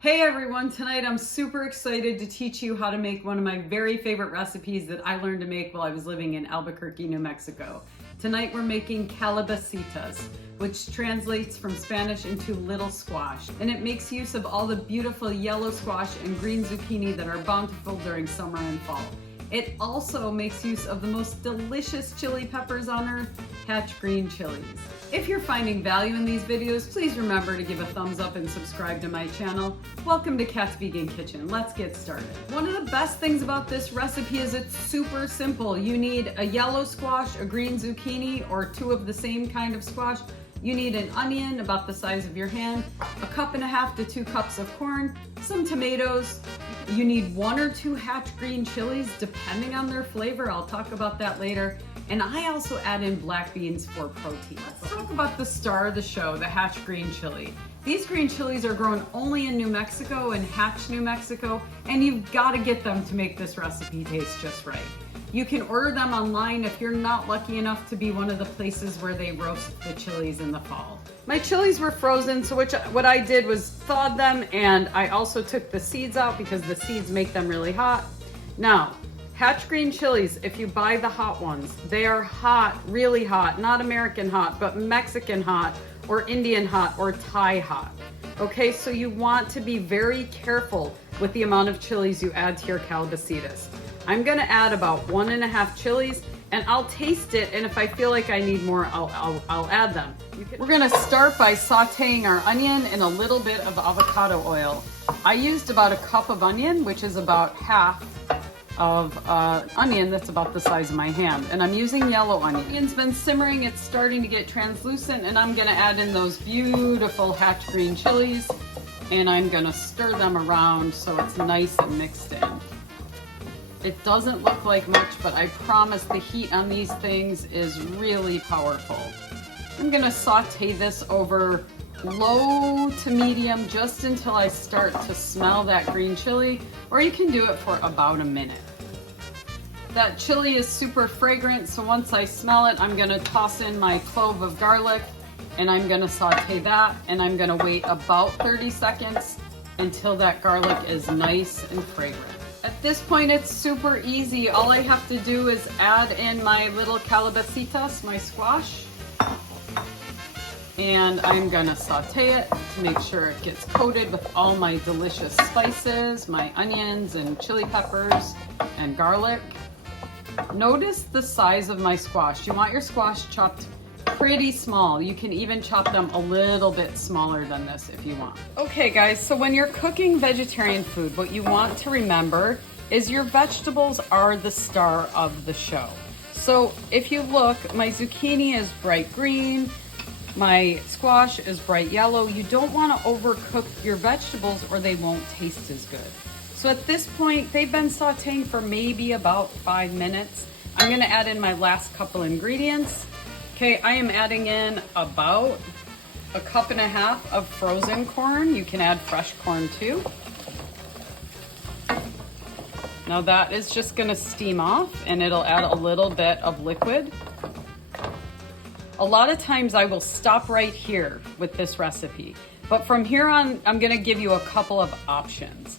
Hey everyone, tonight I'm super excited to teach you how to make one of my very favorite recipes that I learned to make while I was living in Albuquerque, New Mexico. Tonight we're making calabacitas, which translates from Spanish into little squash, and it makes use of all the beautiful yellow squash and green zucchini that are bountiful during summer and fall. It also makes use of the most delicious chili peppers on earth, Hatch green chilies. If you're finding value in these videos, please remember to give a thumbs up and subscribe to my channel. Welcome to Kat's Vegan Kitchen. Let's get started. One of the best things about this recipe is it's super simple. You need a yellow squash, a green zucchini, or two of the same kind of squash. You need an onion about the size of your hand, 1.5 cups to 2 cups of corn, some tomatoes. You need 1 or 2 Hatch green chilies depending on their flavor. I'll talk about that later. And I also add in black beans for protein. Let's talk about the star of the show, the Hatch green chili. These green chilies are grown only in New Mexico, in Hatch, New Mexico, and you've got to get them to make this recipe taste just right. You can order them online if you're not lucky enough to be one of the places where they roast the chilies in the fall. My chilies were frozen, so what I did was thawed them, and I also took the seeds out because the seeds make them really hot. Now, Hatch green chilies, if you buy the hot ones, they are hot, really hot, not American hot, but Mexican hot, or Indian hot, or Thai hot. Okay, so you want to be very careful with the amount of chilies you add to your calabacitas. I'm gonna add about 1.5 chilies, and I'll taste it, and if I feel like I need more, I'll add them. We're gonna start by sauteing our onion in a little bit of avocado oil. I used about 1 cup of onion, which is about half of onion that's about the size of my hand, and I'm using yellow onion. Onion's been simmering, it's starting to get translucent, and I'm gonna add in those beautiful Hatch green chilies, and I'm gonna stir them around so it's nice and mixed in. It doesn't look like much, but I promise the heat on these things is really powerful. I'm gonna saute this over low to medium just until I start to smell that green chili, or you can do it for about a minute. That chili is super fragrant, so once I smell it, I'm gonna toss in my clove of garlic, and I'm gonna saute that, and I'm gonna wait about 30 seconds until that garlic is nice and fragrant. At this point, it's super easy. All I have to do is add in my little calabacitas, my squash, and I'm gonna saute it to make sure it gets coated with all my delicious spices, my onions and chili peppers and garlic. Notice the size of my squash. You want your squash chopped pretty small. You can even chop them a little bit smaller than this if you want. Okay guys, so when you're cooking vegetarian food, what you want to remember is your vegetables are the star of the show. So if you look, my zucchini is bright green, my squash is bright yellow. You don't want to overcook your vegetables or they won't taste as good. So at this point, they've been sauteing for maybe about 5 minutes. I'm gonna add in my last couple ingredients. Okay, I am adding in about 1.5 cups of frozen corn. You can add fresh corn too. Now that is just gonna steam off, and it'll add a little bit of liquid. A lot of times I will stop right here with this recipe, but from here on, I'm gonna give you a couple of options.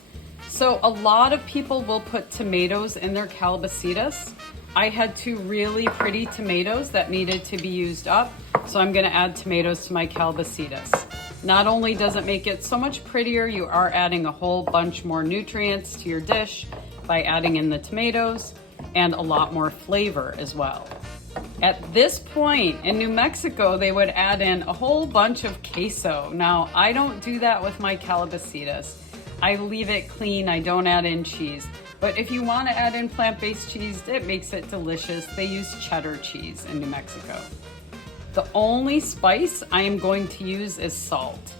So a lot of people will put tomatoes in their calabacitas. I had 2 really pretty tomatoes that needed to be used up, so I'm gonna add tomatoes to my calabacitas. Not only does it make it so much prettier, you are adding a whole bunch more nutrients to your dish by adding in the tomatoes, and a lot more flavor as well. At this point in New Mexico, they would add in a whole bunch of queso. Now, I don't do that with my calabacitas. I leave it clean, I don't add in cheese. But if you want to add in plant-based cheese, it makes it delicious. They use cheddar cheese in New Mexico. The only spice I am going to use is salt.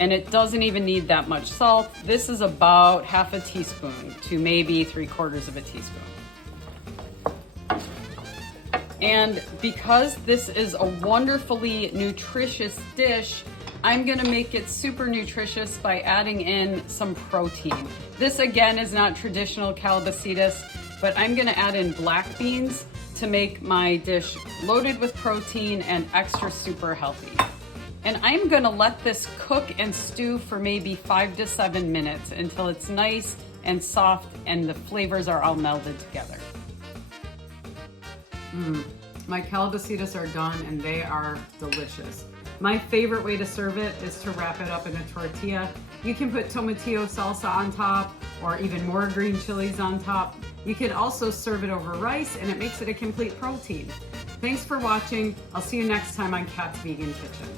And it doesn't even need that much salt. This is about 1/2 teaspoon to maybe 3/4 of a teaspoon. And because this is a wonderfully nutritious dish, I'm gonna make it super nutritious by adding in some protein. This again is not traditional calabacitas, but I'm gonna add in black beans to make my dish loaded with protein and extra super healthy. And I'm gonna let this cook and stew for maybe 5 to 7 minutes until it's nice and soft and the flavors are all melded together. My calabacitas are done and they are delicious. My favorite way to serve it is to wrap it up in a tortilla. You can put tomatillo salsa on top or even more green chilies on top. You can also serve it over rice and it makes it a complete protein. Thanks for watching. I'll see you next time on Kat's Vegan Kitchen.